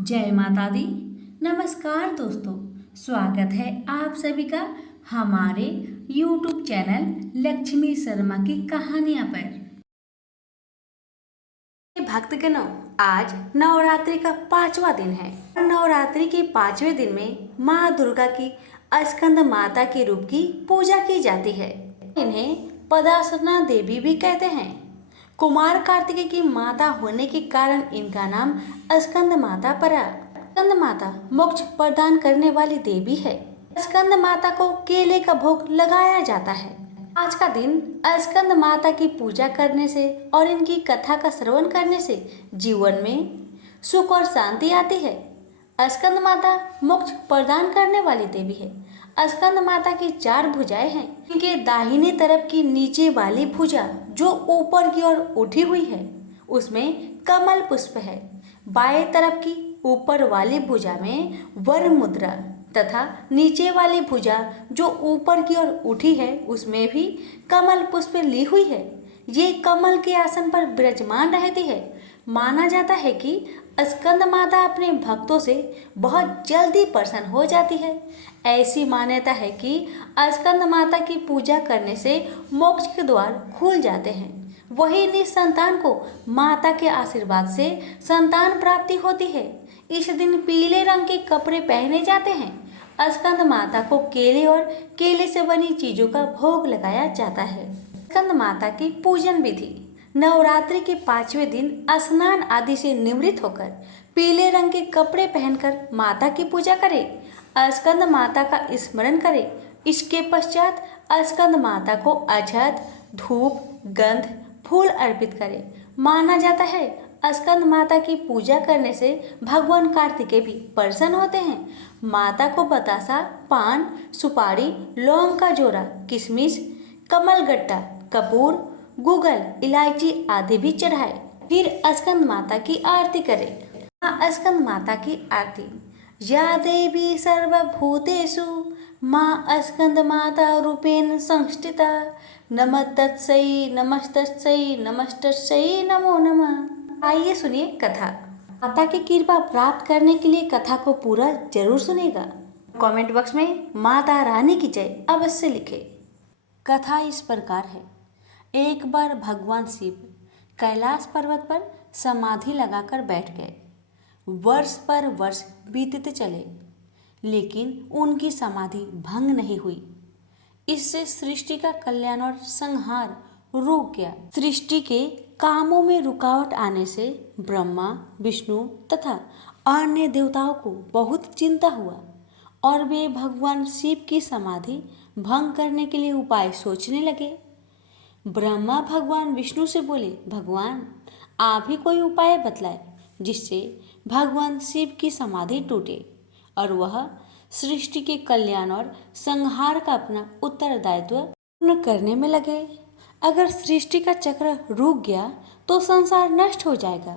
जय माता दी। नमस्कार दोस्तों, स्वागत है आप सभी का हमारे YouTube चैनल लक्ष्मी शर्मा की कहानियां पर। भक्तगणों, आज नवरात्रि का 5वां दिन है और नवरात्रि के 5वें दिन में माँ दुर्गा की स्कंद माता के रूप की पूजा की जाती है। इन्हें पदासना देवी भी कहते हैं। कुमार कार्तिकेय की माता होने के कारण इनका नाम स्कंद माता पड़ा। स्कंद माता मोक्ष प्रदान करने वाली देवी है। स्कंद माता को केले का भोग लगाया जाता है। आज का दिन स्कंद माता की पूजा करने से और इनकी कथा का श्रवण करने से जीवन में सुख और शांति आती है। स्कंद माता मोक्ष प्रदान करने वाली देवी है। स्कंद माता की 4 भुजाएं हैं। इनके दाहिनी तरफ की नीचे वाली भुजा जो ऊपर की ओर उठी हुई है उसमें कमल पुष्प है। बाएं तरफ की ऊपर वाली भुजा में वर मुद्रा तथा नीचे वाली भुजा जो ऊपर की ओर उठी है उसमें भी कमल पुष्प ली हुई है। ये कमल के आसन पर विराजमान रहती है। माना जाता है कि स्कंद माता अपने भक्तों से बहुत जल्दी प्रसन्न हो जाती है। ऐसी मान्यता है कि स्कंद माता की पूजा करने से मोक्ष के द्वार खुल जाते हैं। वही निसंतान को माता के आशीर्वाद से संतान प्राप्ति होती है। इस दिन पीले रंग के कपड़े पहने जाते हैं। स्कंद माता को केले और केले से बनी चीजों का भोग लगाया जाता है। स्कंद माता की पूजन विधि। नवरात्रि के 5वें दिन स्नान आदि से निवृत्त होकर पीले रंग के कपड़े पहनकर माता की पूजा करें। स्कंद माता का स्मरण करें। इसके पश्चात स्कंद माता को अक्षत, धूप, गंध, फूल अर्पित करें। माना जाता है स्कंद माता की पूजा करने से भगवान कार्तिकेय भी प्रसन्न होते हैं। माता को बतासा, पान, सुपारी, लौंग का जोड़ा, किशमिश, कमलगट्टा, कपूर, गूगल, इलायची आदि भी चढ़ाए। फिर स्कंद माता की आरती करें। स्कंद माता की आरती। या देवी सर्वभूतेषु माँ स्कंद माता रूपेण संस्थिता। नमस्तस्यै नमस्तस्यै नमस्तस्यै नमो नमः। आइए सुनिए कथा। माता की कृपा प्राप्त करने के लिए कथा को पूरा जरूर सुनेगा। कमेंट बॉक्स में माता रानी की जय अवश्य लिखे। कथा इस प्रकार है। एक बार भगवान शिव कैलाश पर्वत पर समाधि लगाकर बैठ गए। वर्ष पर वर्ष बीतते चले लेकिन उनकी समाधि भंग नहीं हुई। इससे सृष्टि का कल्याण और संहार रुक गया। सृष्टि के कामों में रुकावट आने से ब्रह्मा, विष्णु तथा अन्य देवताओं को बहुत चिंता हुआ और वे भगवान शिव की समाधि भंग करने के लिए उपाय सोचने लगे। ब्रह्मा भगवान विष्णु से बोले, भगवान आप ही कोई उपाय बतलाए जिससे भगवान शिव की समाधि टूटे और वह सृष्टि के कल्याण और संहार का अपना उत्तरदायित्व पूर्ण करने में लगे। अगर सृष्टि का चक्र रुक गया तो संसार नष्ट हो जाएगा।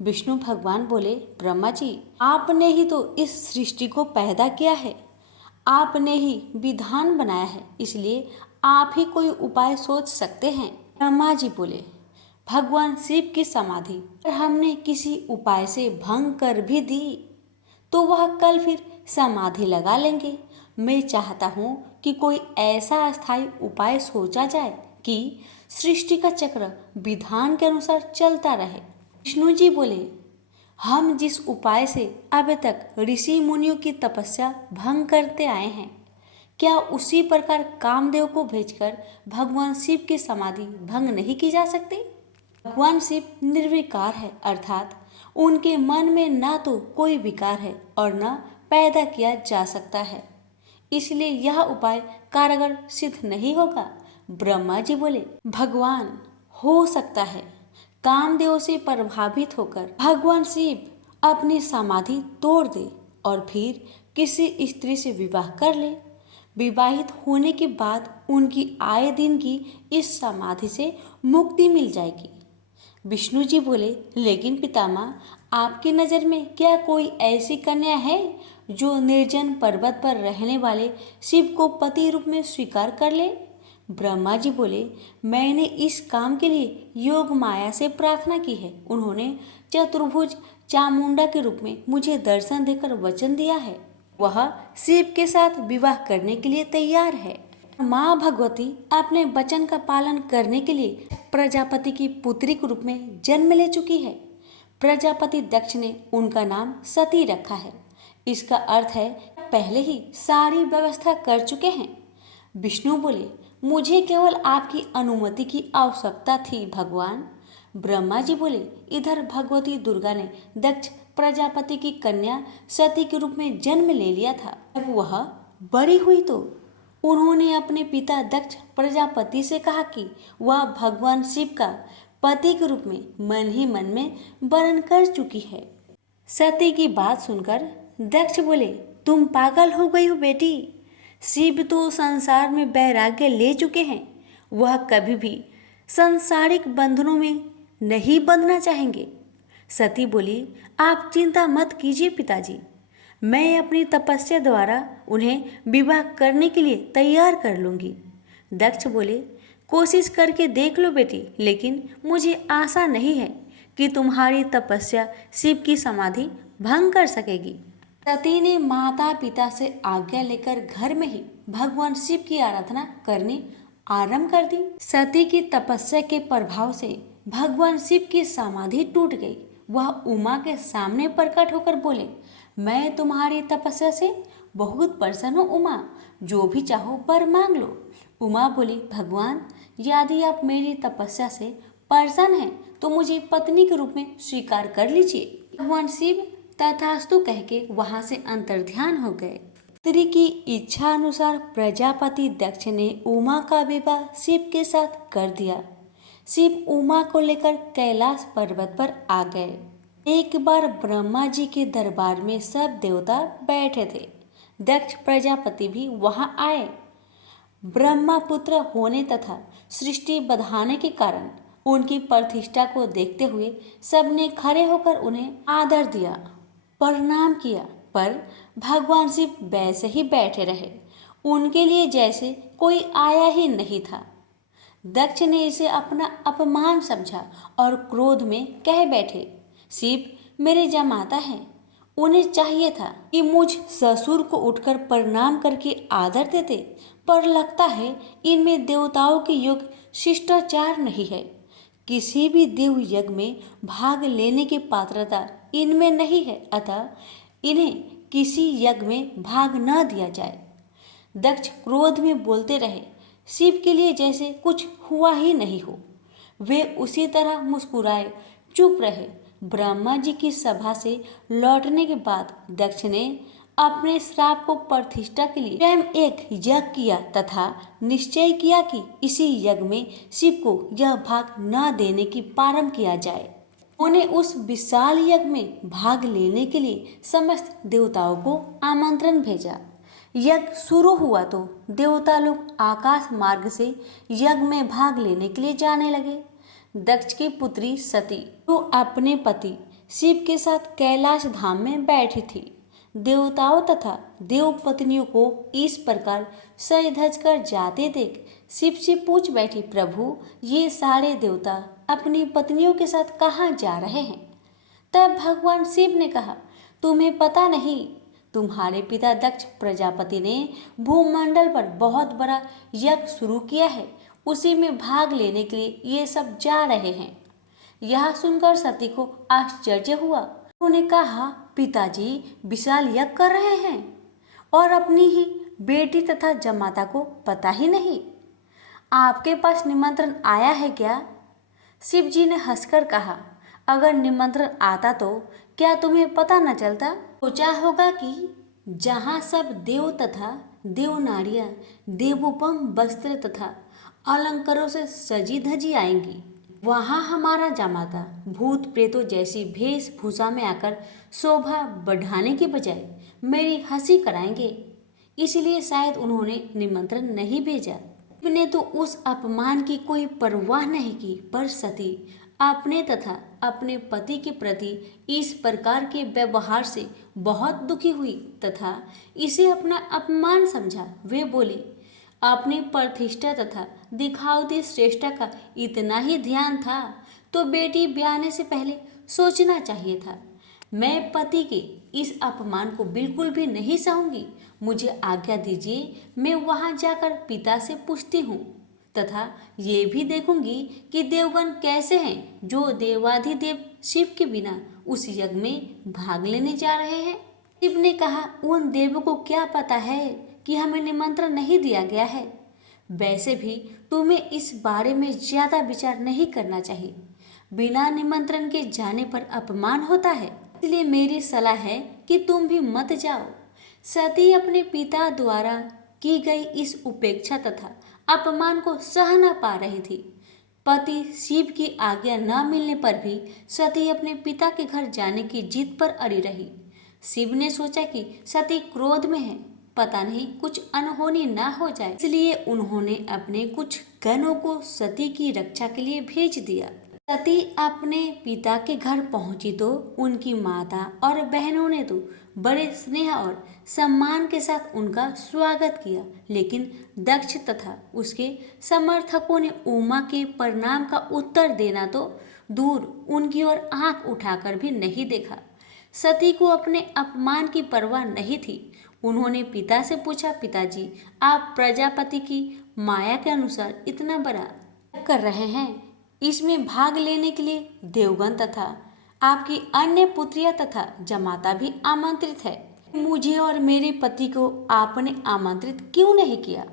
विष्णु भगवान बोले, ब्रह्मा जी आपने ही तो इस सृष्टि को पैदा किया है, आपने ही विधान बनाया है, इसलिए आप ही कोई उपाय सोच सकते हैं। ब्रह्मा जी बोले, भगवान शिव की समाधि अगर हमने किसी उपाय से भंग कर भी दी तो वह कल फिर समाधि लगा लेंगे। मैं चाहता हूँ कि कोई ऐसा अस्थायी उपाय सोचा जाए कि सृष्टि का चक्र विधान के अनुसार चलता रहे। विष्णु जी बोले, हम जिस उपाय से अब तक ऋषि मुनियों की तपस्या भंग करते आए हैं, क्या उसी प्रकार कामदेव को भेजकर भगवान शिव की समाधि भंग नहीं की जा सकती? भगवान शिव निर्विकार है, अर्थात उनके मन में ना तो कोई विकार है और न पैदा किया जा सकता है, इसलिए यह उपाय कारगर सिद्ध नहीं होगा। ब्रह्मा जी बोले, भगवान हो सकता है कामदेव से प्रभावित होकर भगवान शिव अपनी समाधि तोड़ दे और फिर किसी स्त्री से विवाह कर ले। विवाहित होने के बाद उनकी आए दिन की इस समाधि से मुक्ति मिल जाएगी। विष्णु जी बोले, लेकिन पितामह आपकी नज़र में क्या कोई ऐसी कन्या है जो निर्जन पर्वत पर रहने वाले शिव को पति रूप में स्वीकार कर ले? ब्रह्मा जी बोले, मैंने इस काम के लिए योग माया से प्रार्थना की है। उन्होंने चतुर्भुज चामुंडा के रूप में मुझे दर्शन देकर वचन दिया है, वह शिव के साथ विवाह करने के लिए तैयार है। माँ भगवती अपने वचन का पालन करने के लिए प्रजापति की पुत्री के रूप में जन्म ले चुकी है। प्रजापति दक्ष ने उनका नाम सती रखा है। इसका अर्थ है पहले ही सारी व्यवस्था कर चुके हैं। विष्णु बोले, मुझे केवल आपकी अनुमति की आवश्यकता थी भगवान। ब्रह्मा जी बोले, इधर भगवती दुर्गा ने दक्ष प्रजापति की कन्या सती के रूप में जन्म ले लिया था। जब वह बड़ी हुई तो उन्होंने अपने पिता दक्ष प्रजापति से कहा कि वह भगवान शिव का पति के रूप में मन ही मन में वर्ण कर चुकी है। सती की बात सुनकर दक्ष बोले, तुम पागल हो गई हो बेटी। शिव तो संसार में वैराग्य ले चुके हैं, वह कभी भी सांसारिक बंधनों में नहीं बंधना चाहेंगे। सती बोली, आप चिंता मत कीजिए पिताजी, मैं अपनी तपस्या द्वारा उन्हें विवाह करने के लिए तैयार कर लूँगी। दक्ष बोले, कोशिश करके देख लो बेटी, लेकिन मुझे आशा नहीं है कि तुम्हारी तपस्या शिव की समाधि भंग कर सकेगी। सती ने माता पिता से आज्ञा लेकर घर में ही भगवान शिव की आराधना करनी आरंभ कर दी। सती की तपस्या के प्रभाव से भगवान शिव की समाधि टूट गई। वह उमा के सामने प्रकट होकर बोले, मैं तुम्हारी तपस्या से बहुत प्रसन्न हूँ उमा, जो भी चाहो वर मांग लो। उमा बोली, भगवान यदि आप मेरी तपस्या से प्रसन्न हैं तो मुझे पत्नी के रूप में स्वीकार कर लीजिए। भगवान शिव तथास्तु कह के वहां से अंतर्ध्यान हो गए। स्त्री की इच्छा अनुसार प्रजापति दक्ष ने उमा का विवाह शिव के साथ कर दिया। शिव उमा को लेकर कैलाश पर्वत पर आ गए। एक बार ब्रह्मा जी के दरबार में सब देवता बैठे थे। दक्ष प्रजापति भी वहां आए। ब्रह्मा पुत्र होने तथा सृष्टि बढ़ाने के कारण उनकी प्रतिष्ठा को देखते हुए सबने खड़े होकर उन्हें आदर दिया, प्रणाम किया, पर भगवान शिव वैसे ही बैठे रहे, उनके लिए जैसे कोई आया ही नहीं था। दक्ष ने इसे अपना अपमान समझा और क्रोध में कह बैठे, शिव मेरे जमाता हैं, उन्हें चाहिए था कि मुझ ससुर को उठकर प्रणाम करके आदर देते, पर लगता है इनमें देवताओं के योग शिष्टाचार नहीं है। किसी भी देव यज्ञ में भाग लेने की पात्रता इनमें नहीं है, अतः इन्हें किसी यज्ञ में भाग न दिया जाए। दक्ष क्रोध में बोलते रहे, शिव के लिए जैसे कुछ हुआ ही नहीं हो। वे उसी तरह मुस्कुराए चुप रहे। ब्रह्मा जी की सभा से लौटने के बाद दक्ष ने अपने श्राप को प्रतिष्ठा के लिए स्वयं एक यज्ञ किया तथा निश्चय किया कि इसी यज्ञ में शिव को यह भाग न देने की प्रारंभ किया जाए। उन्हें उस विशाल यज्ञ में भाग लेने के लिए समस्त देवताओं को आमंत्रण भेजा। यज्ञ शुरू हुआ तो देवता लोग आकाश मार्ग से यज्ञ में भाग लेने के लिए जाने लगे। दक्ष की पुत्री सती तो अपने पति शिव के साथ कैलाश धाम में बैठी थी। देवताओं तथा देव पत्नियों को इस प्रकार सज धज कर जाते देख शिव से पूछ बैठी, प्रभु ये सारे देवता अपनी पत्नियों के साथ कहाँ जा रहे हैं? तब भगवान शिव ने कहा, तुम्हें पता नहीं, तुम्हारे पिता दक्ष प्रजापति ने भूमंडल पर बहुत बड़ा यज्ञ शुरू किया है, उसी में भाग लेने के लिए ये सब जा रहे हैं। यह सुनकर सती को आश्चर्य हुआ। उन्होंने कहा, पिताजी विशाल यज्ञ कर रहे हैं और अपनी ही बेटी तथा जमाता को पता ही नहीं। आपके पास निमंत्रण आया है क्या? शिव जी ने हंसकर कहा, अगर निमंत्रण आता तो क्या तुम्हें पता न चलता? सोचा होगा कि जहाँ सब देव तथा देव नारियां देवोपम वस्त्र तथा अलंकारों से सजी धजी आएंगी, वहाँ हमारा जमाता भूत प्रेतों जैसी वेशभूषा में आकर शोभा बढ़ाने के बजाय मेरी हंसी कराएंगे। इसलिए शायद उन्होंने निमंत्रण नहीं भेजा। ने तो उस अपमान की कोई परवाह नहीं की, पर सती अपने तथा अपने पति के प्रति इस प्रकार के व्यवहार से बहुत दुखी हुई तथा इसे अपना अपमान समझा। वे बोली, अपनी प्रतिष्ठा तथा दिखावती श्रेष्ठता का इतना ही ध्यान था तो बेटी ब्याहने से पहले सोचना चाहिए था। मैं पति के इस अपमान को बिल्कुल भी नहीं सहूंगी। मुझे आज्ञा दीजिए, मैं वहां जाकर पिता से पूछती हूँ तथा ये भी देखूंगी कि देवगण कैसे हैं जो देवाधिदेव शिव के बिना उस यज्ञ में भाग लेने जा रहे हैं। शिव ने कहा, उन देवों को क्या पता है कि हमें निमंत्रण नहीं दिया गया है। वैसे भी तुम्हें इस बारे में ज्यादा विचार नहीं करना चाहिए। बिना निमंत्रण के जाने पर अपमान होता है, इसलिए मेरी सलाह है कि तुम भी मत जाओ। सती अपने पिता द्वारा की गई इस उपेक्षा तथा अपमान को सह न पा रही थी। पति शिव की आज्ञा न मिलने पर भी सती अपने पिता के घर जाने की जिद पर अड़ी रही। शिव ने सोचा कि सती क्रोध में है, पता नहीं कुछ अनहोनी ना हो जाए, इसलिए उन्होंने अपने कुछ गणों को सती की रक्षा के लिए भेज दिया। सती अपने पिता के घर पहुंची तो उनकी माता और बहनों ने तो बड़े स्नेह और सम्मान के साथ उनका स्वागत किया, लेकिन दक्ष तथा उसके समर्थकों ने उमा के प्रणाम का उत्तर देना तो दूर, उनकी ओर आंख उठाकर भी नहीं देखा। सती को अपने अपमान की परवाह नहीं थी। उन्होंने पिता से पूछा, पिताजी, आप प्रजापति की माया के अनुसार इतना बड़ा कर रहे हैं, इसमें भाग लेने के लिए देवगण तथा आपकी अन्य पुत्रियां तथा जमाता भी आमंत्रित है। मुझे और मेरे पति को आपने आमंत्रित क्यों नहीं किया?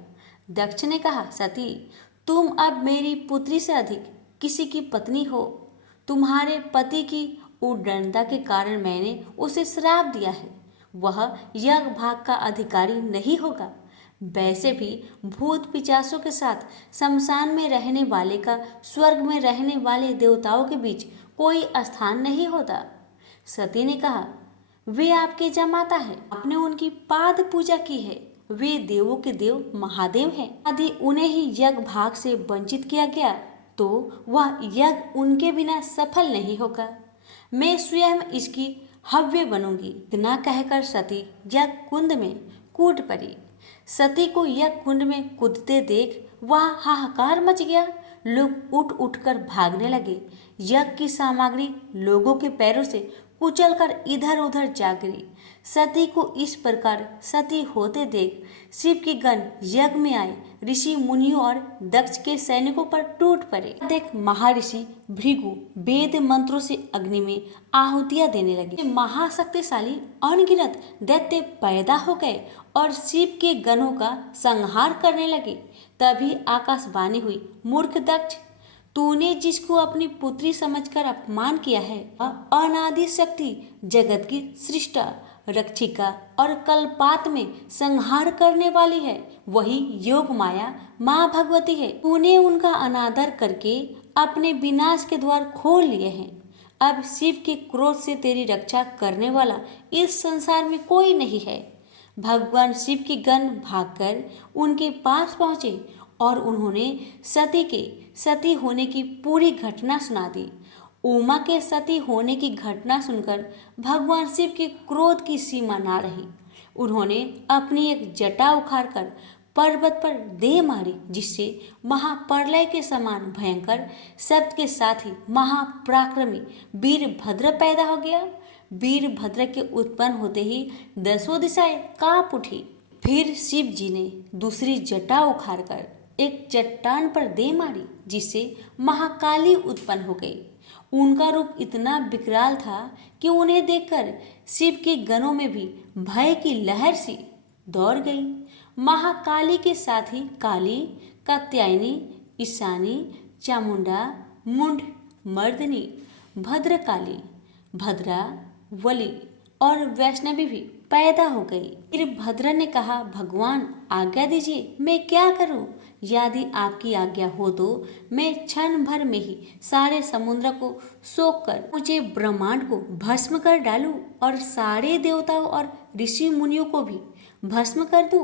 दक्ष ने कहा, सती, तुम अब मेरी पुत्री से अधिक किसी की पत्नी हो। तुम्हारे पति की उद्दंडता के कारण मैंने उसे श्राप दिया है। वह यज्ञ भाग का अधिकारी नहीं होगा। वैसे भी भूत पिचासों के साथ शमशान में रहने वाले का स्वर्ग में रहने वाले देवताओं के बीच कोई स्थान नहीं होता। सती ने कहा, वे आपके जमाता है, आपने उनकी पाद पूजा की है। वे देवों के देव महादेव हैं। यदि उन्हें ही यज्ञ भाग से वंचित किया गया तो वह यज्ञ उनके बिना सफल नहीं होगा। मैं स्वयं इसकी हव्य बनूंगी। इतना कहकर सती यज्ञ कुंड में कूद पड़ी। सती को यज्ञ कुंड में कूदते देख वहां हाहाकार मच गया। लोग उठ उठकर भागने लगे। यज्ञ की सामग्री लोगों के पैरों से कुचलकर इधर उधर जा गिरी। सती को इस प्रकार सती होते देख शिव के गण यज्ञ में आए ऋषि मुनियों और दक्ष के सैनिकों पर टूट पड़े। देख महर्षि भृगु वेद मंत्रों से अग्नि में आहुतियां देने लगे। महाशक्तिशाली अनगिनत दैत्य पैदा हो गए और शिव के गणों का संहार करने लगे। तभी आकाशवाणी हुई, मूर्ख दक्ष, तूने जिसको अपनी पुत्री समझकर अपमान किया है, अनादि शक्ति, जगत की सृष्टा, रक्षिका और कल्पात में संहार करने वाली है। वही योग माया माँ भगवती है। तूने उनका अनादर करके अपने विनाश के द्वार खोल लिए हैं। अब शिव के क्रोध से तेरी रक्षा करने वाला इस संसार में कोई नहीं है। भगवान शिव के गण भागकर उनके पास पहुंचे और उन्होंने सती के सती होने की पूरी घटना सुना दी। उमा के सती होने की घटना सुनकर भगवान शिव के क्रोध की सीमा ना रही। उन्होंने अपनी एक जटा उखाड़कर पर्वत पर दे मारी, जिससे महाप्रलय के समान भयंकर शब्द के साथ ही महापराक्रमी वीरभद्र पैदा हो गया। वीरभद्र के उत्पन्न होते ही दसों दिशाएं कांप उठी। फिर शिव जी ने दूसरी जटा उखाड़कर एक चट्टान पर दे मारी, जिससे महाकाली उत्पन्न हो गई। उनका रूप इतना विकराल था कि उन्हें देखकर शिव के गणों में भी भय की लहर सी दौड़ गई। महाकाली के साथ ही काली, कात्यायनी, ईशानी, चामुंडा, मुंड, मर्दनी, भद्रकाली, भद्रा, वली और वैष्णवी भी पैदा हो गई। फिर भद्र ने कहा, भगवान आज्ञा दीजिए, मैं क्या करूं? यदि आपकी आज्ञा हो तो मैं क्षण भर में ही सारे समुद्र को सोख कर मुझे ब्रह्मांड को भस्म कर डालूं और सारे देवताओं और ऋषि मुनियों को भी भस्म कर दूं।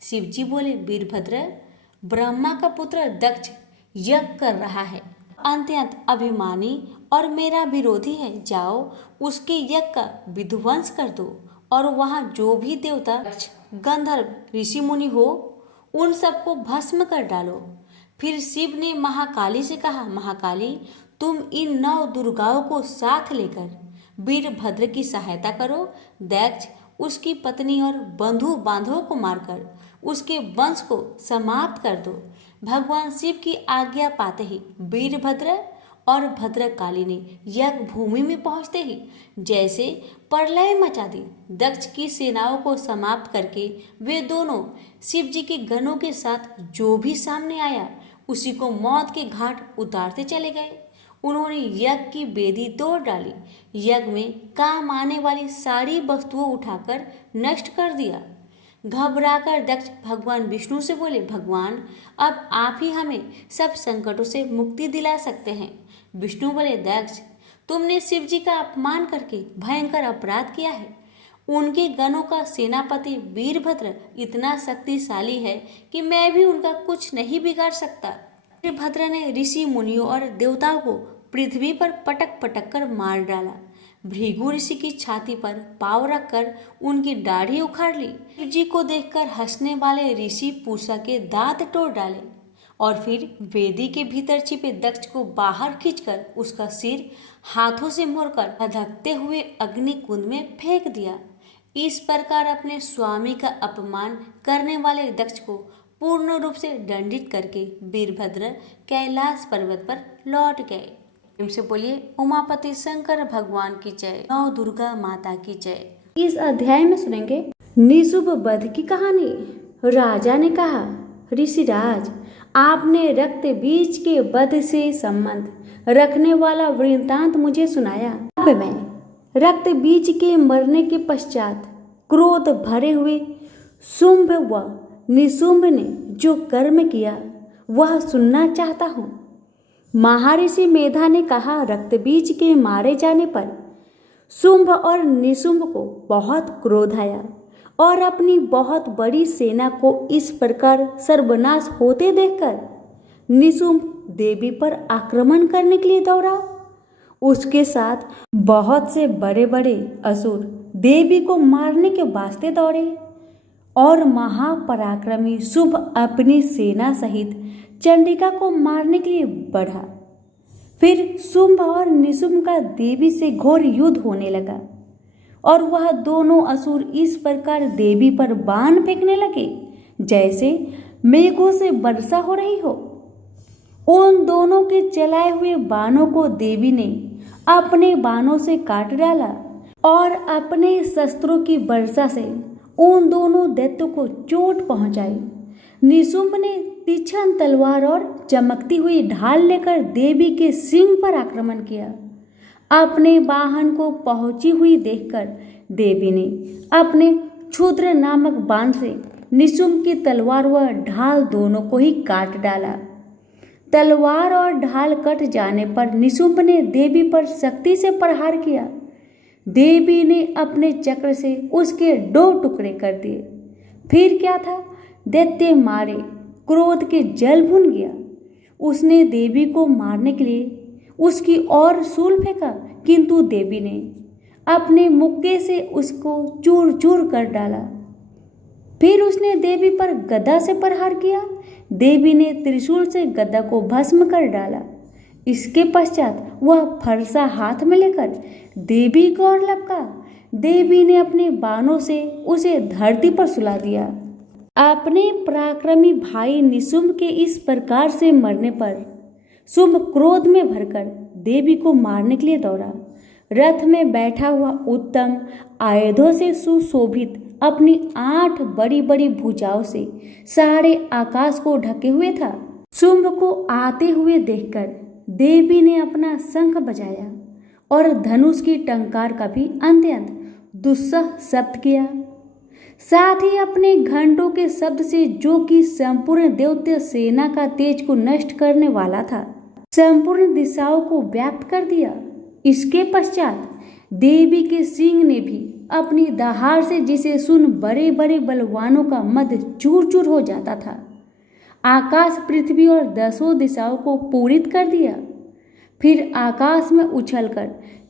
शिव जी बोले, वीरभद्र, ब्रह्मा का पुत्र दक्ष यज्ञ कर रहा है, अत्यंत अभिमानी और मेरा विरोधी है। जाओ उसके यज्ञ का विध्वंस कर दो और वहां जो भी देवता, गंधर्व, ऋषि मुनि हो उन सबको भस्म कर डालो। फिर शिव ने महाकाली से कहा, महाकाली, तुम इन 9 दुर्गाओं को साथ लेकर वीरभद्र की सहायता करो। दक्ष उसकी पत्नी और बंधु बांधवों को मारकर उसके वंश को समाप्त कर दो। भगवान शिव की आज्ञा पाते ही वीरभद्र और भद्रकाली ने यज्ञ भूमि में पहुंचते ही जैसे प्रलय मचा दी। दक्ष की सेनाओं को समाप्त करके वे दोनों शिव जी के गणों के साथ जो भी सामने आया उसी को मौत के घाट उतारते चले गए। उन्होंने यज्ञ की वेदी तोड़ डाली, यज्ञ में काम आने वाली सारी वस्तुओं उठाकर नष्ट कर दिया। घबराकर दक्ष भगवान विष्णु से बोले, भगवान अब आप ही हमें सब संकटों से मुक्ति दिला सकते हैं। विष्णु बोले, दक्ष तुमने शिव जी का अपमान करके भयंकर अपराध किया है। उनके गणों का सेनापति वीरभद्र इतना शक्तिशाली है कि मैं भी उनका कुछ नहीं बिगाड़ सकता। वीरभद्र ने ऋषि मुनियों और देवताओं को पृथ्वी पर पटक पटक कर मार डाला। भृगु ऋषि की छाती पर पाँव रखकर उनकी दाढ़ी उखाड़ ली। शिव जी को देखकर हंसने वाले ऋषि पूषा के दांत तोड़ डाले और फिर वेदी के भीतर छिपे दक्ष को बाहर खींचकर उसका सिर हाथों से मोड़कर धधकते हुए अग्नि कुंड में फेंक दिया। इस प्रकार अपने स्वामी का अपमान करने वाले दक्ष को पूर्ण रूप से दंडित करके वीरभद्र कैलाश पर्वत पर लौट गए। प्रेम से बोलिए उमापति शंकर भगवान की जय, नौ दुर्गा माता की जय। इस अध्याय में सुनेंगे निशुंभ वध की कहानी। राजा ने कहा, ऋषिराज आपने रक्त बीज के वध से संबंध रखने वाला वृत्तांत मुझे सुनाया। अब मैं रक्त बीज के मरने के पश्चात क्रोध भरे हुए शुंभ व निशुंभ ने जो कर्म किया वह सुनना चाहता हूँ। महर्षि मेधा ने कहा, रक्त बीज के मारे जाने पर शुंभ और निशुंभ को बहुत क्रोध आया और अपनी बहुत बड़ी सेना को इस प्रकार सर्वनाश होते देखकर निशुंभ देवी पर आक्रमण करने के लिए दौड़ा। उसके साथ बहुत से बड़े बड़े असुर देवी को मारने के वास्ते दौड़े और महापराक्रमी शुंभ अपनी सेना सहित चंडिका को मारने के लिए बढ़ा। फिर शुंभ और निशुंभ का देवी से घोर युद्ध होने लगा और वह दोनों असुर इस प्रकार देवी पर बाण फेंकने लगे जैसे मेघों से वर्षा हो रही हो। उन दोनों के चलाए हुए बाणों को देवी ने अपने बाणों से काट डाला और अपने शस्त्रों की वर्षा से उन दोनों दैत्यों को चोट पहुंचाई। निशुंभ ने तीक्ष्ण तलवार और चमकती हुई ढाल लेकर देवी के सिंह पर आक्रमण किया। अपने वाहन को पहुंची हुई देखकर देवी ने अपने क्षुद्र नामक बाण से निशुंभ की तलवार व ढाल दोनों को ही काट डाला। तलवार और ढाल कट जाने पर निशुंभ ने देवी पर शक्ति से प्रहार किया। देवी ने अपने चक्र से उसके 2 टुकड़े कर दिए। फिर क्या था, दैत्य मारे क्रोध के जल भुन गया। उसने देवी को मारने के लिए उसकी ओर शूल फेंका, किंतु देवी ने अपने मुक्के से उसको चूर चूर कर डाला। फिर उसने देवी पर गदा से प्रहार किया। देवी ने त्रिशूल से गदा को भस्म कर डाला। इसके पश्चात वह फरसा हाथ में लेकर देवी को ओर लपका। देवी ने अपने बाणों से उसे धरती पर सुला दिया। अपने पराक्रमी भाई निशुंभ के इस प्रकार से मरने पर शुंभ क्रोध में भरकर देवी को मारने के लिए दौड़ा। रथ में बैठा हुआ उत्तम आयुधों से सुशोभित अपनी 8 बड़ी बड़ी भुजाओं से सारे आकाश को ढके हुए था। शुंभ को आते हुए देखकर देवी ने अपना शंख बजाया और धनुष की टंकार का भी अत्यंत दुस्सह शब्द किया। साथ ही अपने घंटों के शब्द से, जो कि संपूर्ण दैत्य सेना का तेज को नष्ट करने वाला था, संपूर्ण दिशाओं को व्याप्त कर दिया। इसके पश्चात देवी के सिंह ने भी अपनी दहाड़ से, जिसे सुन बड़े बड़े बलवानों का मद चूर चूर हो जाता था, आकाश पृथ्वी और 10 दिशाओं को पूरित कर दिया। फिर आकाश में उछलकर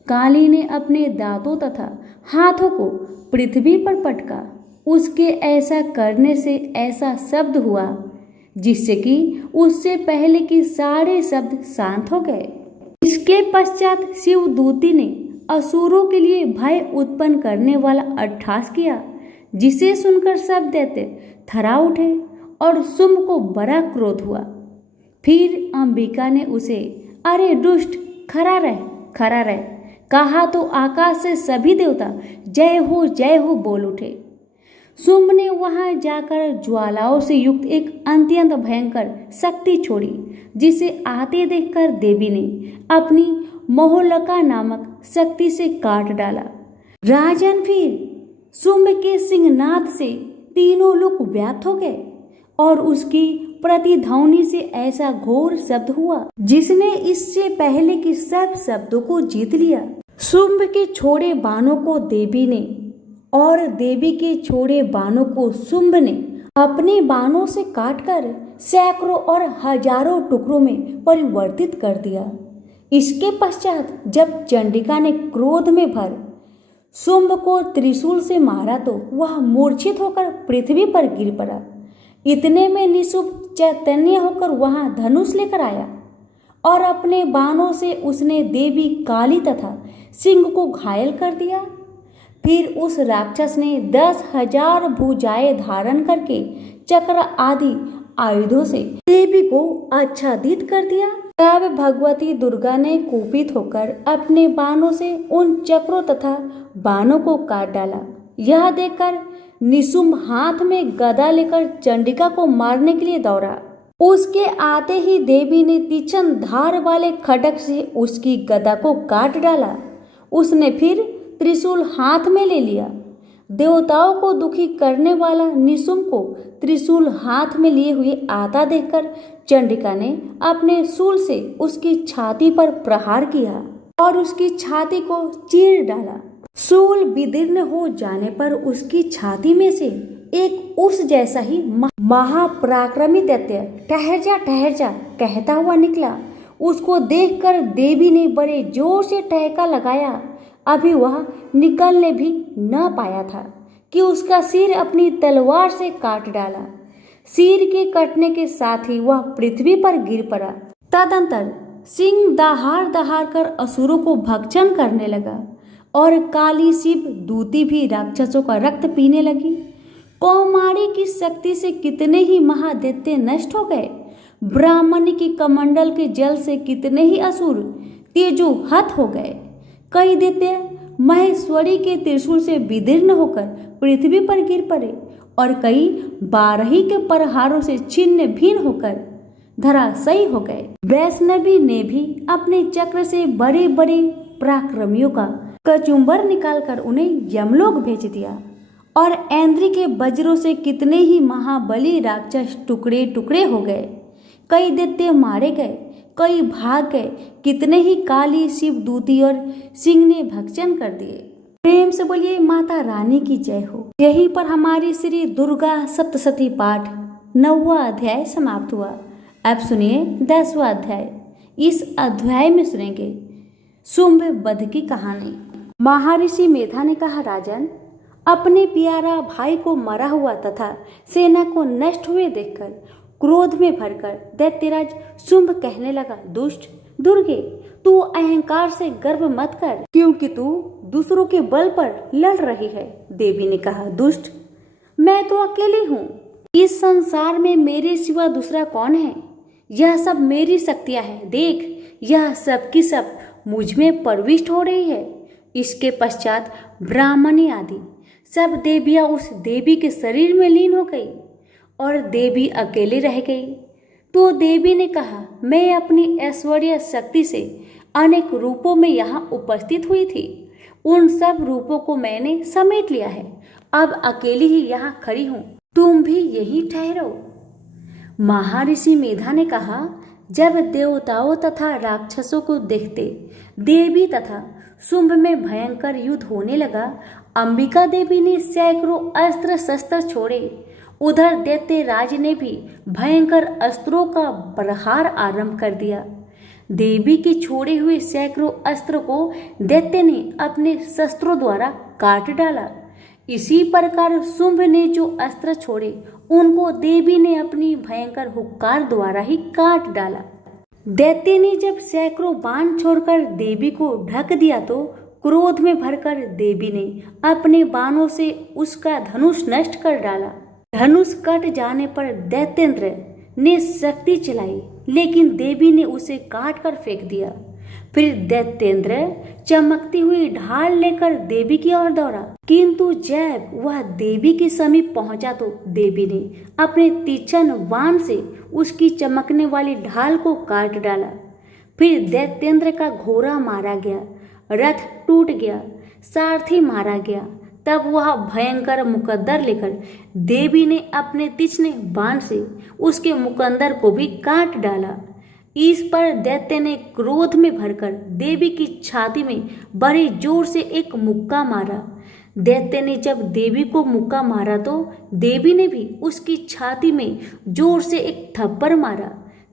काली ने अपने दांतों तथा हाथों को पृथ्वी पर पटका। उसके ऐसा करने से ऐसा शब्द हुआ जिससे कि उससे पहले के सारे शब्द शांत हो गए। इसके पश्चात शिवदूती ने असुरों के लिए भय उत्पन्न करने वाला अट्टहास किया, जिसे सुनकर सब दैत्य थर्रा उठे और शुंभ को बड़ा क्रोध हुआ। फिर अंबिका ने उसे, अरे दुष्ट, खड़ा रह कहा तो आकाश से सभी देवता जय हो बोल उठे। शुंभ ने वहां जाकर ज्वालाओं से युक्त एक अत्यंत भयंकर शक्ति छोड़ी, जिसे आते देखकर देवी ने अपनी मोहलका नामक शक्ति से काट डाला। राजन, फिर शुंभ के सिंहनाद से तीनों लोग व्याप्त हो गए और उसकी प्रतिध्वनि से ऐसा घोर शब्द हुआ जिसने इससे पहले के सब शब्दों को जीत लिया। शुंभ के छोड़े बाणों को देवी ने और देवी के छोड़े बाणों को शुंभ ने अपने बाणों से काटकर सैकड़ों और हजारों टुकड़ों में परिवर्तित कर दिया। इसके पश्चात जब चंडिका ने क्रोध में भर शुंभ को त्रिशूल से मारा तो वह मूर्छित होकर पृथ्वी पर गिर पड़ा। इतने में निशुंभ चैतन्य होकर वहां धनुष लेकर आया और अपने बाणों से उसने देवी काली तथा सिंह को घायल कर दिया। फिर उस राक्षस ने 10,000 भुजाएं धारण करके चक्र आदि आयुधों से देवी को आच्छादित कर दिया। तब भगवती दुर्गा ने कुपित होकर अपने बाणों से उन चक्रों तथा बाणों को काट डाला। यह देखकर निशुंभ हाथ में गदा लेकर चंडिका को मारने के लिए दौड़ा। उसके आते ही देवी ने तीक्ष्ण धार वाले खड्ग से उसकी गदा को काट डाला। उसने फिर त्रिशूल हाथ में ले लिया। देवताओं को दुखी करने वाला निशुंभ को त्रिशूल हाथ में लिए हुए आता देखकर चंडिका ने अपने शूल से उसकी छाती पर प्रहार किया और उसकी छाती को चीर डाला। शूल विदीर्ण हो जाने पर उसकी छाती में से एक उस जैसा ही महापराक्रमी दैत्य ठहर जा कहता हुआ निकला। उसको देखकर देवी ने बड़े जोर से ठहाका लगाया। अभी वह निकलने भी न पाया था कि उसका सिर अपनी तलवार से काट डाला। सिर के कटने के साथ ही वह पृथ्वी पर गिर पड़ा। तदंतर सिंह दहाड़ कर असुरों को भक्षण करने लगा और काली शिव दूती भी राक्षसों का रक्त पीने लगी। कौमारी की शक्ति से कितने ही महादैत्य नष्ट हो गए। ब्राह्मणी की कमंडल के जल से कितने ही असुर तेजोहत हो गए। कई दैत्य महेश्वरी के त्रिशूल से विदीर्ण होकर पृथ्वी पर गिर पड़े और कई बारही के प्रहारों से छिन्न भिन्न होकर धराशायी हो गए। वैष्णवी ने भी अपने चक्र से बड़े बड़े पराक्रमियों का कचुम्बर निकालकर उन्हें यमलोक भेज दिया और ऐन्द्री के वज्रों से कितने ही महाबली राक्षस टुकड़े टुकड़े हो गए। कई दैत्य मारे गए, कई भाग गए, कितने ही काली शिव दूती और सिंह ने भक्षण कर दिए। प्रेम से बोलिए माता रानी की जय हो। यहीं पर हमारी श्री दुर्गा सप्तशती पाठ 9वां अध्याय समाप्त हुआ। अब सुनिए 10वां अध्याय। इस अध्याय में सुनेंगे शुंभ वध की कहानी। महर्षि मेधा ने कहा, राजन, अपने प्यारा भाई को मरा हुआ तथा सेना को नष्ट हुए देखकर क्रोध में भरकर दैत्यराज शुंभ कहने लगा, दुष्ट दुर्गे, तू अहंकार से गर्व मत कर, क्योंकि तू दूसरों के बल पर लड़ रही है। देवी ने कहा, दुष्ट, मैं तो अकेली हूँ। इस संसार में मेरे सिवा दूसरा कौन है? यह सब मेरी शक्तियां हैं। देख, यह सब की सब मुझ में प्रविष्ट हो रही है। इसके पश्चात ब्राह्मणी आदि सब देवियां उस देवी के शरीर में लीन हो गई और देवी अकेली रह गई। तो देवी ने कहा, मैं अपनी ऐश्वर्य शक्ति से अनेक रूपों में यहाँ उपस्थित हुई थी। उन सब रूपों को मैंने समेट लिया है। अब अकेली ही यहाँ खड़ी हूँ, तुम भी यहीं ठहरो। महर्षि मेधा ने कहा, जब देवताओं तथा राक्षसों को देखते देवी तथा शुंभ में भयंकर युद्ध होने लगा, अंबिका देवी ने सैकड़ों अस्त्र शस्त्र छोड़े। उधर दैत्यराज ने भी भयंकर अस्त्रों का प्रहार आरंभ कर दिया। देवी के छोड़े हुए सैकड़ों अस्त्र को दैत्य ने अपने शस्त्रों द्वारा काट डाला। इसी प्रकार शुंभ ने जो अस्त्र छोड़े उनको देवी ने अपनी भयंकर हुक्कार द्वारा ही काट डाला। दैत्य ने जब सैकड़ों बाण छोड़कर देवी को ढक दिया तो क्रोध में भरकर देवी ने अपने बाणों से उसका धनुष नष्ट कर डाला। धनुष कट जाने पर दैत्येंद्र ने शक्ति चलाई, लेकिन देवी ने उसे काट कर फेंक दिया। फिर दैत्येंद्र चमकती हुई ढाल लेकर देवी की ओर दौड़ा, किंतु जब वह देवी के समीप पहुंचा तो देवी ने अपने तीक्ष्ण बाण से उसकी चमकने वाली ढाल को काट डाला। फिर दैत्येंद्र का घोड़ा मारा गया, रथ टूट गया, सारथी मारा गया। तब वह भयंकर मुकद्दर लेकर देवी ने अपने तीक्ष्ण बाण से उसके मुकद्दर को भी काट डाला। इस पर दैत्य ने क्रोध में भरकर देवी की छाती में बड़े जोर से एक मुक्का मारा। दैत्य ने जब देवी को मुक्का मारा तो देवी ने भी उसकी छाती में जोर से एक थप्पड़ मारा।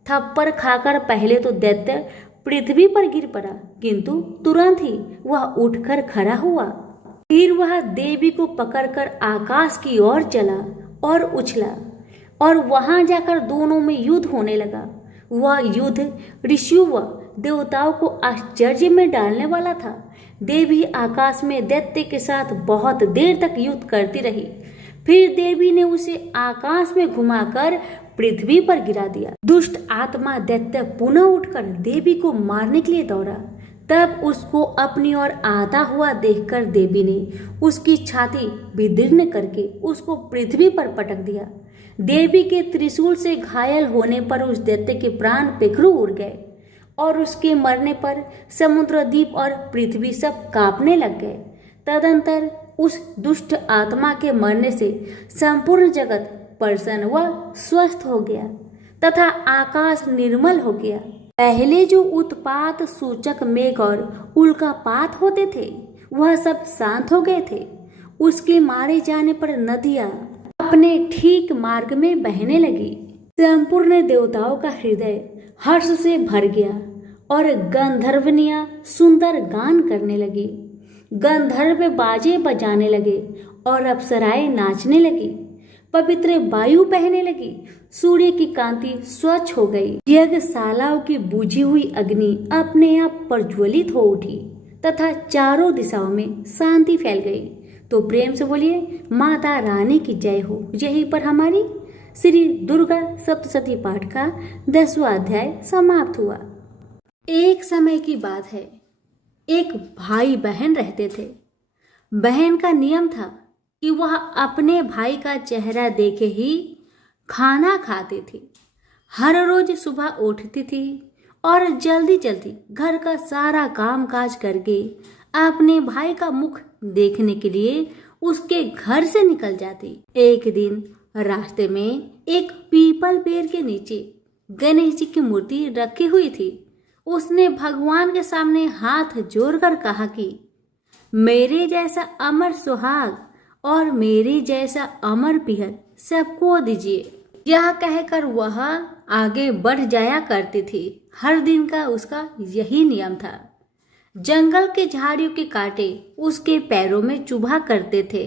थप्पड़ खाकर पहले तो दैत्य पृथ्वी पर गिर पड़ा, किंतु तुरंत ही वह उठकर खड़ा हुआ। फिर वह देवी को पकड़कर आकाश की ओर चला और उछला, और वहां जाकर दोनों में युद्ध होने लगा। वह युद्ध ऋषियों व देवताओं को आश्चर्य में डालने वाला था। देवी आकाश में दैत्य के साथ बहुत देर तक युद्ध करती रही। फिर देवी ने उसे आकाश में घुमाकर पृथ्वी पर गिरा दिया। दुष्ट आत्मा दैत्य पुनः उठकर देवी को मारने के लिए दौड़ा। तब उसको अपनी ओर आता हुआ देखकर देवी ने उसकी छाती विदीर्ण करके उसको पृथ्वी पर पटक दिया। देवी के त्रिशूल से घायल होने पर उस दैत्य के प्राण पेखरू उड़ गए, और उसके मरने पर समुद्र द्वीप और पृथ्वी सब कांपने लग गए। तदंतर उस दुष्ट आत्मा के मरने से संपूर्ण जगत प्रसन्न व स्वस्थ हो गया तथा आकाश निर्मल हो गया। पहले जो उत्पात सूचक मेघ और उल्कापात होते थे वह सब शांत हो गए थे। उसके मारे जाने पर नदियां अपने ठीक मार्ग में बहने लगी। संपूर्ण देवताओं का हृदय हर्ष से भर गया और गंधर्वनियां सुंदर गान करने लगी। गंधर्व बाजे बजाने लगे और अप्सराएं नाचने लगी। पवित्र वायु बहने लगी। सूर्य की कांति स्वच्छ हो गई। यज्ञशालाओं की बुझी हुई अग्नि अपने आप प्रज्वलित हो उठी तथा चारों दिशाओं में शांति फैल गई। तो प्रेम से बोलिए माता रानी की जय हो। यहीं पर हमारी श्री दुर्गा सप्तशती पाठ का 10वां अध्याय समाप्त हुआ। एक समय की बात है, एक भाई बहन रहते थे। बहन का नियम था कि वह अपने भाई का चेहरा देखे ही खाना खाती थी। हर रोज सुबह उठती थी और जल्दी जल्दी घर का सारा काम काज करके अपने भाई का मुख देखने के लिए उसके घर से निकल जाती। एक दिन रास्ते में एक पीपल पेड़ के नीचे गणेश जी की मूर्ति रखी हुई थी। उसने भगवान के सामने हाथ जोड़कर कहा कि मेरे जैसा अमर सुहाग और मेरे जैसा अमर पिहर सबको दीजिए। यह कहकर वह आगे बढ़ जाया करती थी। हर दिन का उसका यही नियम था। जंगल के झाड़ियों के कांटे उसके पैरों में चुभा करते थे।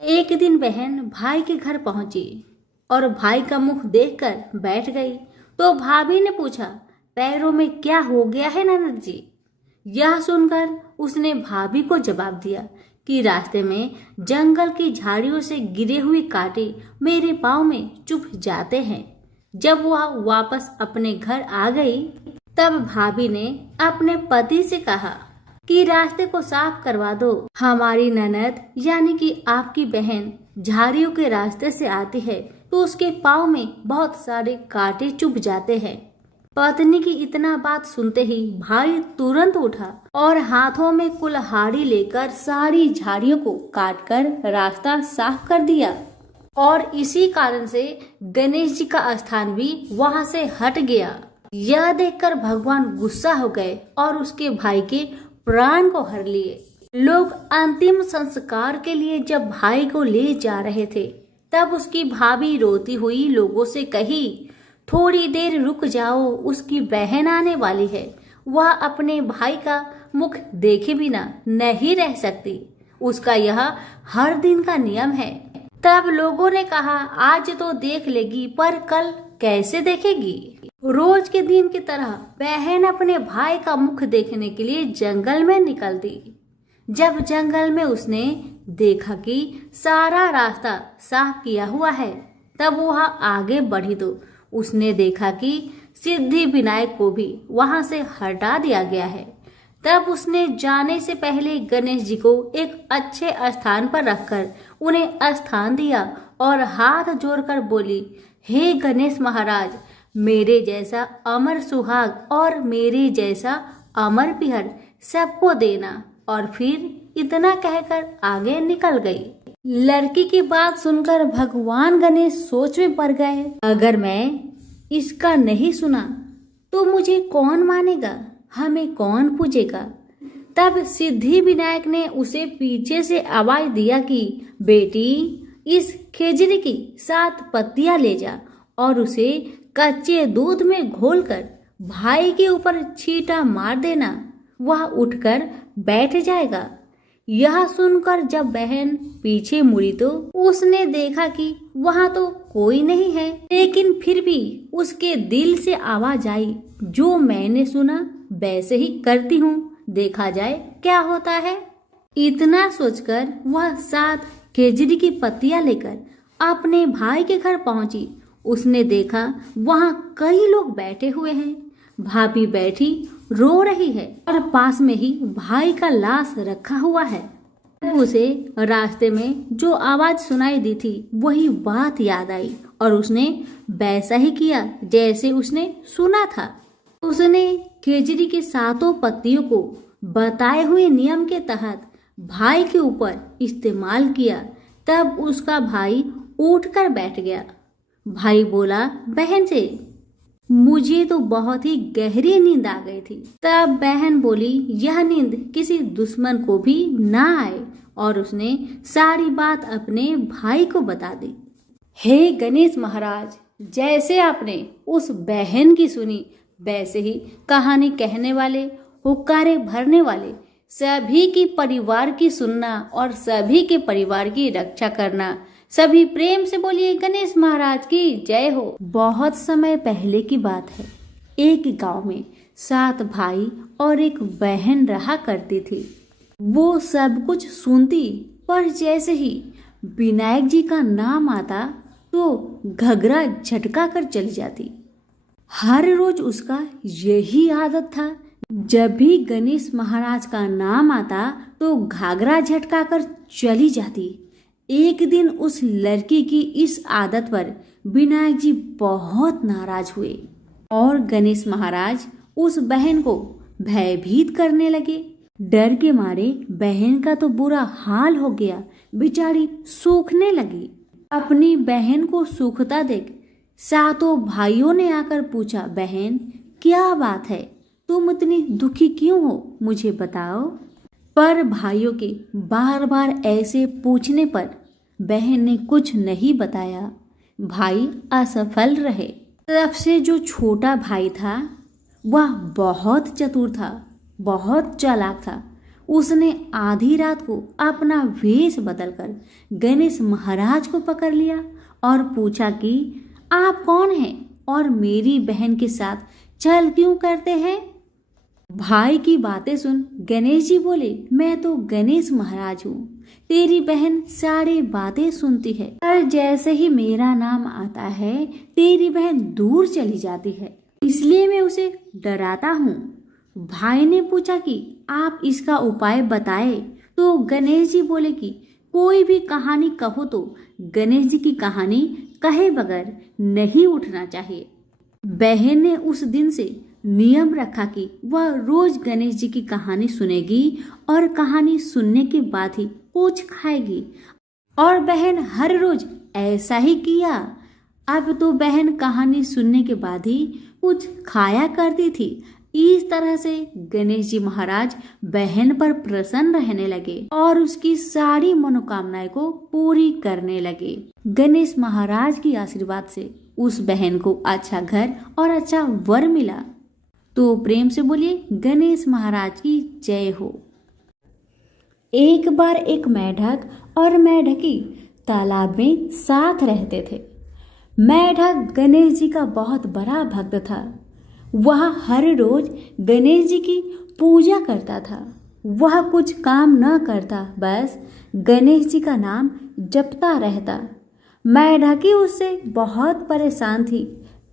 एक दिन बहन भाई के घर पहुंची और भाई का मुख देखकर बैठ गई। तो भाभी ने पूछा, पैरों में क्या हो गया है ननद जी? यह सुनकर उसने भाभी को जवाब दिया कि रास्ते में जंगल की झाड़ियों से गिरे हुए कांटे मेरे पाँव में चुभ जाते हैं। जब वह वापस अपने घर आ गई तब भाभी ने अपने पति से कहा कि रास्ते को साफ करवा दो। हमारी ननद यानी कि आपकी बहन झाड़ियों के रास्ते से आती है तो उसके पाँव में बहुत सारे कांटे चुभ जाते हैं। पत्नी की इतना बात सुनते ही भाई तुरंत उठा और हाथों में कुल्हाड़ी लेकर सारी झाड़ियों को काटकर रास्ता साफ कर दिया। और इसी कारण से गणेश जी का स्थान भी वहां से हट गया। यह देखकर भगवान गुस्सा हो गए और उसके भाई के प्राण को हर लिए। लोग अंतिम संस्कार के लिए जब भाई को ले जा रहे थे तब उसकी भाभी रोती हुई लोगों से कही, थोड़ी देर रुक जाओ, उसकी बहन आने वाली है। वह अपने भाई का मुख देखे बिना नहीं रह सकती। उसका यह हर दिन का नियम है। तब लोगों ने कहा, आज तो देख लेगी पर कल कैसे देखेगी? रोज के दिन की तरह बहन अपने भाई का मुख देखने के लिए जंगल में निकल दी। जब जंगल में उसने देखा कि सारा रास्ता साफ किया हुआ है, तब वह आगे बढ़ी तो उसने देखा कि सिद्धि विनायक को भी वहां से हटा दिया गया है। तब उसने जाने से पहले गणेश जी को एक अच्छे स्थान पर रखकर उन्हें स्थान दिया और हाथ जोड़कर बोली, हे गणेश महाराज, मेरे जैसा अमर सुहाग और मेरे जैसा अमर पिहर सबको देना। और फिर इतना कहकर आगे निकल गई। लड़की की बात सुनकर भगवान गणेश सोच में पड़ गए, अगर मैं इसका नहीं सुना तो मुझे कौन मानेगा, हमें कौन पूजेगा। तब सिद्धि विनायक ने उसे पीछे से आवाज दिया कि बेटी, इस खेजड़ी की 7 पत्तियां ले जा और उसे कच्चे दूध में घोलकर भाई के ऊपर छींटा मार देना, वह उठकर बैठ जाएगा। यह सुनकर जब बहन पीछे मुड़ी तो उसने देखा कि वहां तो कोई नहीं है, लेकिन फिर भी उसके दिल से आवाज आई, जो मैंने सुना वैसे ही करती हूँ, देखा जाए क्या होता है। इतना सोचकर वह 7 खेजड़ी की पत्तियां लेकर अपने भाई के घर पहुंची। उसने देखा वहां कई लोग बैठे हुए हैं, भाभी बैठी रो रही है और पास में ही भाई का लाश रखा हुआ है। उसे रास्ते में जो आवाज सुनाई दी थी वही बात याद आई और उसने वैसा ही किया जैसे उसने सुना था। उसने खेजड़ी के 7 पत्तियों को बताए हुए नियम के तहत भाई के ऊपर इस्तेमाल किया। तब उसका भाई उठकर बैठ गया। भाई बोला बहन से, मुझे तो बहुत ही गहरी नींद आ गई थी। तब बहन बोली, यह नींद किसी दुश्मन को भी ना आए, और उसने सारी बात अपने भाई को बता दी। हे गणेश महाराज, जैसे आपने उस बहन की सुनी वैसे ही कहानी कहने वाले, हुक्कारे भरने वाले सभी की परिवार की सुनना और सभी के परिवार की रक्षा करना। सभी प्रेम से बोलिए गणेश महाराज की जय हो। बहुत समय पहले की बात है। एक गांव में 7 भाई और एक बहन रहा करती थी। वो सब कुछ सुनती, पर जैसे ही विनायक जी का नाम आता तो घगरा झटका कर चली जाती। हर रोज उसका यही आदत था, जब भी गणेश महाराज का नाम आता तो घाघरा झटका कर चली जाती। एक दिन उस लड़की की इस आदत पर विनायक जी बहुत नाराज हुए और गणेश महाराज उस बहन को भयभीत करने लगे। डर के मारे बहन का तो बुरा हाल हो गया, बेचारी सूखने लगी। अपनी बहन को सूखता देख 7 भाइयों ने आकर पूछा, बहन क्या बात है, तुम इतनी दुखी क्यों हो, मुझे बताओ। पर भाइयों के बार बार ऐसे पूछने पर बहन ने कुछ नहीं बताया। भाई असफल रहे। सबसे जो छोटा भाई था वह बहुत चतुर था, बहुत चालाक था। उसने आधी रात को अपना वेश बदलकर गणेश महाराज को पकड़ लिया और पूछा कि आप कौन हैं और मेरी बहन के साथ छल क्यों करते हैं। भाई की बातें सुन गणेश जी बोले, मैं तो गणेश महाराज हूँ, तेरी बहन सारी बातें सुनती है, पर जैसे ही मेरा नाम आता है तेरी बहन दूर चली जाती है, इसलिए मैं उसे डराता हूँ। भाई ने पूछा कि आप इसका उपाय बताए तो गणेश जी बोले कि कोई भी कहानी कहो तो गणेश जी की कहानी कहे बगैर नहीं उठना चाहिए। बहन ने उस दिन से नियम रखा कि वह रोज गणेश जी की कहानी सुनेगी और कहानी सुनने के बाद ही कुछ खाएगी, और बहन हर रोज ऐसा ही किया। अब तो बहन कहानी सुनने के बाद ही कुछ खाया करती थी। इस तरह से गणेश जी महाराज बहन पर प्रसन्न रहने लगे और उसकी सारी मनोकामनाएं को पूरी करने लगे। गणेश महाराज की आशीर्वाद से उस बहन को अच्छा घर और अच्छा वर मिला। तो प्रेम से बोलिए गणेश महाराज की जय हो। एक बार एक मेढक और मेढकी तालाब में साथ रहते थे। मेढक गणेश जी का बहुत बड़ा भक्त था। वह हर रोज गणेश जी की पूजा करता था। वह कुछ काम न करता, बस गणेश जी का नाम जपता रहता। मेढकी उससे बहुत परेशान थी।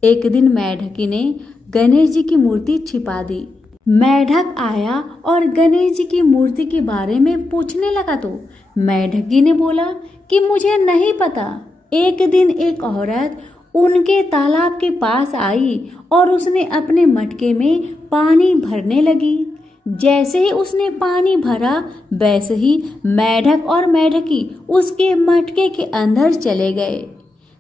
एक दिन मेढकी ने गणेश जी की मूर्ति छिपा दी। मेढक आया और गणेश जी की मूर्ति के बारे में पूछने लगा तो मेढकी ने बोला कि मुझे नहीं पता। एक दिन एक औरत उनके तालाब के पास आई और उसने अपने मटके में पानी भरने लगी। जैसे ही उसने पानी भरा वैसे ही मेढक और मेढकी उसके मटके के अंदर चले गए।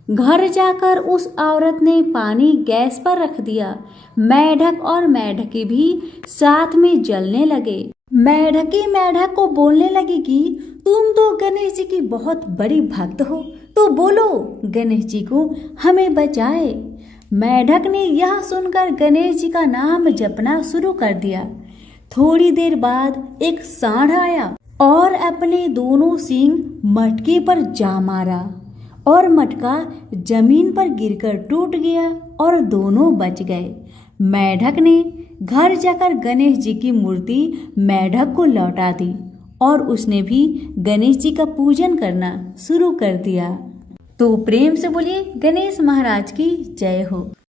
घर जाकर उस औरत ने पानी गैस पर रख दिया। मेढक और मेढकी भी साथ में जलने लगे। मेढकी मेढक को बोलने लगी कि तुम तो गणेश जी की बहुत बड़ी भक्त हो, तो बोलो गणेश जी को हमें बचाए। मेढक ने यह सुनकर गणेश जी का नाम जपना शुरू कर दिया। थोड़ी देर बाद एक सांड आया और अपने दोनों सींग मटके पर जा मारा और मटका जमीन पर गिरकर टूट गया और दोनों बच गए। मेढक ने घर जाकर गणेश जी की मूर्ति मेढक को लौटा दी और उसने भी गणेश जी का पूजन करना शुरू कर दिया। तो प्रेम से बोलिए गणेश महाराज की जय हो।